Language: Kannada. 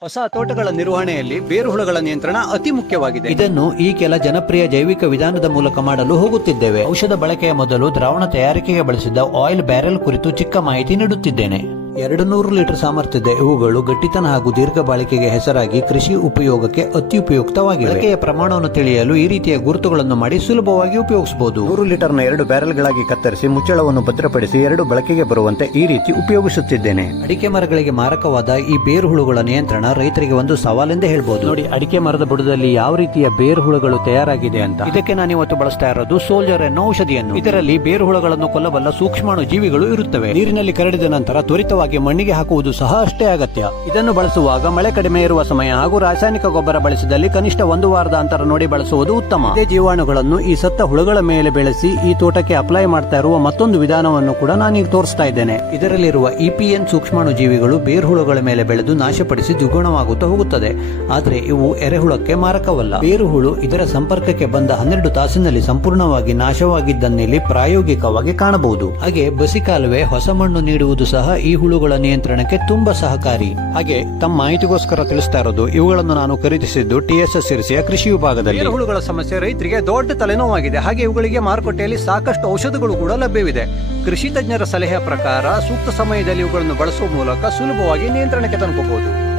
ಹೊಸ ತೋಟಗಳ ನಿರ್ವಹಣೆಯಲ್ಲಿ ಬೇರುಹುಳಗಳ ನಿಯಂತ್ರಣ ಅತಿ ಮುಖ್ಯವಾಗಿದೆ. ಇದನ್ನು ಈ ಕೆಲ ಜನಪ್ರಿಯ ಜೈವಿಕ ವಿಧಾನದ ಮೂಲಕ ಮಾಡಲು ಹೋಗುತ್ತಿದ್ದೇವೆ. ಔಷಧ ಬಳಕೆಯ ಮೊದಲು ದ್ರಾವಣ ತಯಾರಿಕೆಗೆ ಬಳಸಿದ ಆಯಿಲ್ ಬ್ಯಾರೆಲ್ ಕುರಿತು ಚಿಕ್ಕ ಮಾಹಿತಿ ನೀಡುತ್ತಿದ್ದೇನೆ. ಎರಡು ನೂರು ಲೀಟರ್ ಸಾಮರ್ಥ್ಯದ ಇವುಗಳು ಗಟ್ಟಿತನ ಹಾಗೂ ದೀರ್ಘ ಬಾಳಿಕೆಗೆ ಹೆಸರಾಗಿ ಕೃಷಿ ಉಪಯೋಗಕ್ಕೆ ಅತಿ ಉಪಯುಕ್ತವಾಗಿವೆ ಬಳಕೆಯ ಪ್ರಮಾಣವನ್ನು ತಿಳಿಯಲು ಈ ರೀತಿಯ ಗುರುತುಗಳನ್ನು ಮಾಡಿ ಸುಲಭವಾಗಿ ಉಪಯೋಗಿಸಬಹುದು. ನೂರು ಲೀಟರ್ನ ಎರಡು ಬ್ಯಾರೆಲ್ಗಳಾಗಿ ಕತ್ತರಿಸಿ ಮುಚ್ಚಳವನ್ನು ಭದ್ರಪಡಿಸಿ ಎರಡು ಬಳಕೆಗೆ ಬರುವಂತೆ ಈ ರೀತಿ ಉಪಯೋಗಿಸುತ್ತಿದ್ದೇನೆ. ಅಡಿಕೆ ಮರಗಳಿಗೆ ಮಾರಕವಾದ ಈ ಬೇರು ಹುಳುಗಳ ನಿಯಂತ್ರಣ ರೈತರಿಗೆ ಒಂದು ಸವಾಲೆಂದೇ ಹೇಳ್ಬೋದು. ನೋಡಿ ಅಡಿಕೆ ಮರದ ಬುಡದಲ್ಲಿ ಯಾವ ರೀತಿಯ ಬೇರು ಹುಳುಗಳು ತಯಾರಾಗಿದೆ ಅಂತ. ಇದಕ್ಕೆ ನಾನು ಇವತ್ತು ಬಳಸ್ತಾ ಇರೋದು ಸೋಲ್ಜರ್ ಎನ್ನೋ ಔಷಧಿಯನ್ನು. ಇದರಲ್ಲಿ ಬೇರು ಹುಳುಗಳನ್ನು ಕೊಲ್ಲಬಲ್ಲ ಸೂಕ್ಷ್ಮಾಣು ಜೀವಿಗಳು ಇರುತ್ತವೆ. ನೀರಿನಲ್ಲಿ ಕರಡಿದ ನಂತರ ತ್ವರಿತವಾಗಿ ಮಣ್ಣಿಗೆ ಹಾಕುವುದು ಸಹ ಅಷ್ಟೇ ಅಗತ್ಯ. ಇದನ್ನು ಬಳಸುವಾಗ ಮಳೆ ಕಡಿಮೆ ಇರುವ ಸಮಯ ಹಾಗೂ ರಾಸಾಯನಿಕ ಗೊಬ್ಬರ ಬಳಸಿದಲ್ಲಿ ಕನಿಷ್ಠ ಒಂದು ವಾರದ ಅಂತರ ನೋಡಿ ಬಳಸುವುದು ಉತ್ತಮ. ಇದೇ ಜೀವಾಣುಗಳನ್ನು ಈ ಸತ್ತ ಹುಳುಗಳ ಮೇಲೆ ಬೆಳೆಸಿ ಈ ತೋಟಕ್ಕೆ ಅಪ್ಲೈ ಮಾಡ್ತಾ ಇರುವ ಮತ್ತೊಂದು ವಿಧಾನವನ್ನು ಕೂಡ ನಾನೀಗ ತೋರಿಸ್ತಾ ಇದ್ದೇನೆ. ಇದರಲ್ಲಿರುವ ಇಪಿಎನ್ ಸೂಕ್ಷ್ಮಾಣು ಜೀವಿಗಳು ಬೇರುಹುಳುಗಳ ಮೇಲೆ ಬೆಳೆದು ನಾಶಪಡಿಸಿ ದ್ವಿಗುಣವಾಗುತ್ತಾ ಹೋಗುತ್ತದೆ. ಆದರೆ ಇವು ಎರೆಹುಳಕ್ಕೆ ಮಾರಕವಲ್ಲ. ಬೇರುಹುಳು ಇದರ ಸಂಪರ್ಕಕ್ಕೆ ಬಂದ ಹನ್ನೆರಡು ತಾಸಿನಲ್ಲಿ ಸಂಪೂರ್ಣವಾಗಿ ನಾಶವಾಗಿದ್ದನ್ನೆಲ್ಲಿ ಪ್ರಾಯೋಗಿಕವಾಗಿ ಕಾಣಬಹುದು. ಹಾಗೆ ಬಸಿಕಾಲುವೆ ಹೊಸ ಮಣ್ಣು ನೀಡುವುದು ಸಹ ಈ ಹುಳುಗಳ ನಿಯಂತ್ರಣಕ್ಕೆ ತುಂಬಾ ಸಹಕಾರಿ. ಹಾಗೆ ತಮ್ಮ ಮಾಹಿತಿಗೋಸ್ಕರ ತಿಳಿಸ್ತಾ ಇರೋದು, ಇವುಗಳನ್ನು ನಾನು ಖರೀದಿಸಿದ್ದು ಟಿಎಸ್ಎಸ್ ಸಿರಿಸಿಯ ಕೃಷಿ ವಿಭಾಗದಲ್ಲಿ. ಹುಳುಗಳ ಸಮಸ್ಯೆ ರೈತರಿಗೆ ದೊಡ್ಡ ತಲೆನೋವಾಗಿದೆ. ಹಾಗೆ ಇವುಗಳಿಗೆ ಮಾರುಕಟ್ಟೆಯಲ್ಲಿ ಸಾಕಷ್ಟು ಔಷಧಗಳು ಕೂಡ ಲಭ್ಯವಿದೆ. ಕೃಷಿ ತಜ್ಞರ ಸಲಹೆ ಪ್ರಕಾರ ಸೂಕ್ತ ಸಮಯದಲ್ಲಿ ಇವುಗಳನ್ನು ಬಳಸುವ ಮೂಲಕ ಸುಲಭವಾಗಿ ನಿಯಂತ್ರಣಕ್ಕೆ ತಂದ್ಕೋಬಹುದು